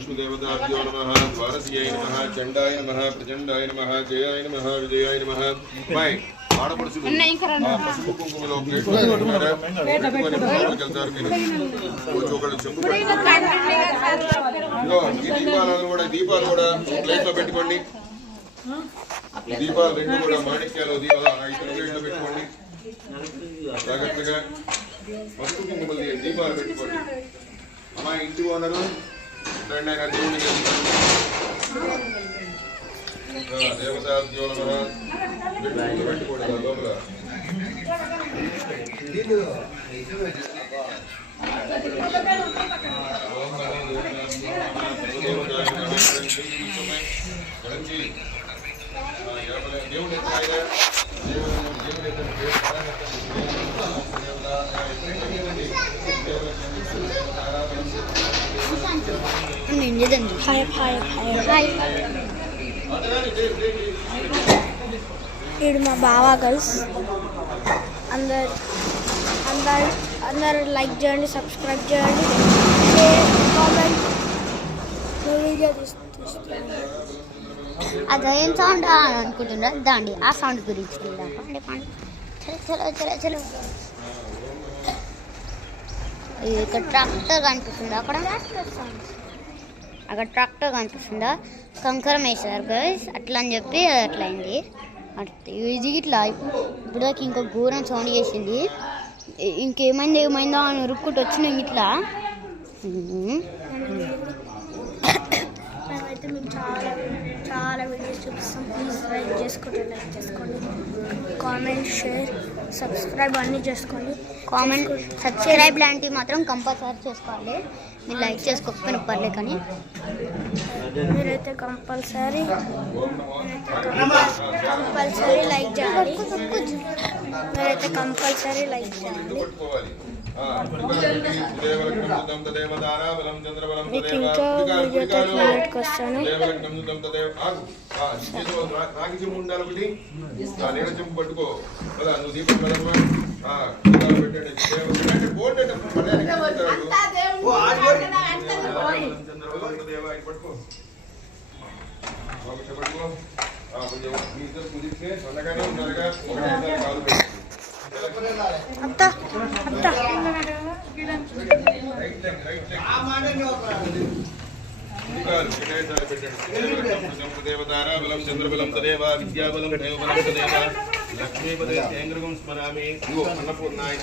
विष्णुदेवताभ्यो नमः द्वारस्यै नमः चण्डाय नमः प्रचण्डाय नमः जयाय नमः विजयाय नमः बाय ఆడపడుచులు పసుపు కుంకుమలో వెళ్తారు మీరు ఒకళ్ళు చెంబు దీపాలు కూడా ప్లేట్ లో పెట్టుకోండి దీపాలు రెండు కూడా మాణిక్యాలు దీపాలు 5 ప్లేట్లో పెట్టుకోండి జాగ్రత్తగా పసుపు కుంకుమలు దీపాలు పెట్టుకోండి అమ్మా ఇంటి ఓనరు రెండు ఆయన దేవుడికి దేవతాభ్యో నమః పెట్టుకోండి లోపల దేవుడు ఇది మా బావా గర్ల్స్ అందరు లైక్ చేయండి, సబ్స్క్రైబ్ చేయండి, షేర్, కామెంట్. వీడియో అదేం సౌండ్ అనుకుంటున్నారు దాండి ఆ సౌండ్ గురించి చలో చలో చలో. ఇక్కడ ట్రాక్టర్ కనిపిస్తుందా? అక్కడ ట్రాక్టర్ కనిపిస్తుందా? కంకరం వేసారు గైస్, అట్లా అని చెప్పి అట్లా అయింది. ఇది ఇట్లా ఇప్పుడు దాకా ఇంకో ఘోరం సౌండ్ చేసింది. ఏమైందో అని ఉరుక్కుంటూ వచ్చినాం ఇట్లా. మేమైతే మేము చాలా వీడియోస్ చూపిస్తాం. ప్లీజ్ లైక్ చేసుకోండి, కామెంట్, షేర్, సబ్స్క్రైబ్ అన్నీ చేసుకోండి. కామెంట్ సబ్స్క్రైబ్ లాంటివి మాత్రం కంపల్సరీ చేసుకోవాలి. మీరు లైక్ చేసుకోకపోయినా పర్లేదు, కానీ మీరైతే కంపల్సరీ లైక్ చేయాలి. మీరైతే కంపల్సరీ లైక్ చేయాలి. మీకు ఇంకో వీడియోతో ముందుకు వస్తాను. పట్టుకో అత్త దేవతారాబలం చంద్రబలం తదేవ విద్యాబలం దైవబలం తదేవ లక్ష్మీపదే కేంద్రగం స్మరామి అన్నపూర్ణాయ